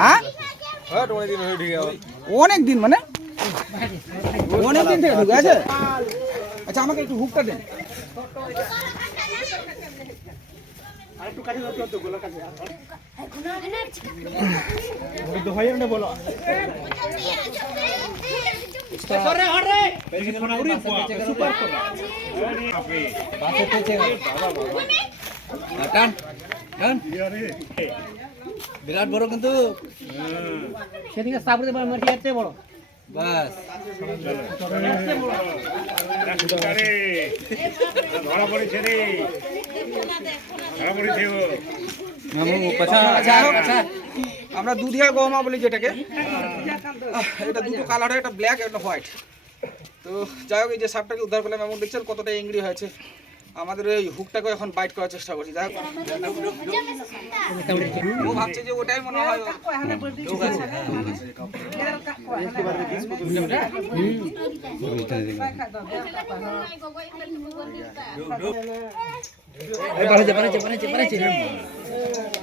হ্যাঁ অনেক দিন মানে অনেক দিন থেকে ঢুকে আছে। আচ্ছা আমাকে একটু হুকটা দেন। বিরাট বড় কিন্তু সেদিকে সাবরে মাটি আছে বড় বাস ধরা পড়েছে রে, ধরা পড়েছে ও। আমরা দুধিয়া গহমা বলি যেটাকে, এটা দুটো কালার হয়, একটা ব্ল্যাক একটা হোয়াইট। তো যাই হোক এই যে সাপটাকে উদ্ধার করলাম এবং দেখছেন কতটা এংরি হয়েছে। আমাদের ওই হুকটাকে এখন বাইট করার চেষ্টা করছি। যাই হোক ও ভাবছে যে ওটাই মনে হয়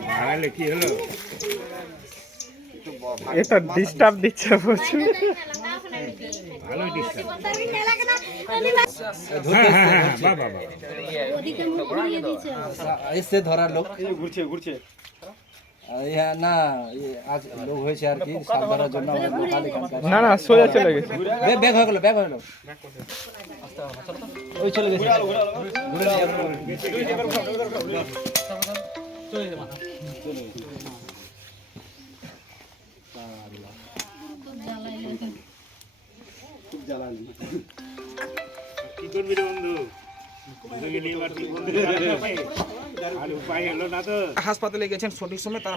ভাড়ালে কি হলো? এটা ডিস্টার্ব দিচ্ছে প্রচুর। ভালোই ডিস্টার্ব। এসে ধরার লোক ঘুরছে ঘুরছে না আজ লোক হয়েছে আর কি সাপ ধরার জন্য। না না সোজা চলে গেছে। ব্যাগ হয়ে গেল, ব্যাগ হয়ে গেল, ওই চলে গেছে। কি করবি রে বন্ধু? বন্ধু গেলি এবার কি বন্ধু আর উপায় হলো না তো। হাসপাতালে গেছেন সঠিক সময় তারা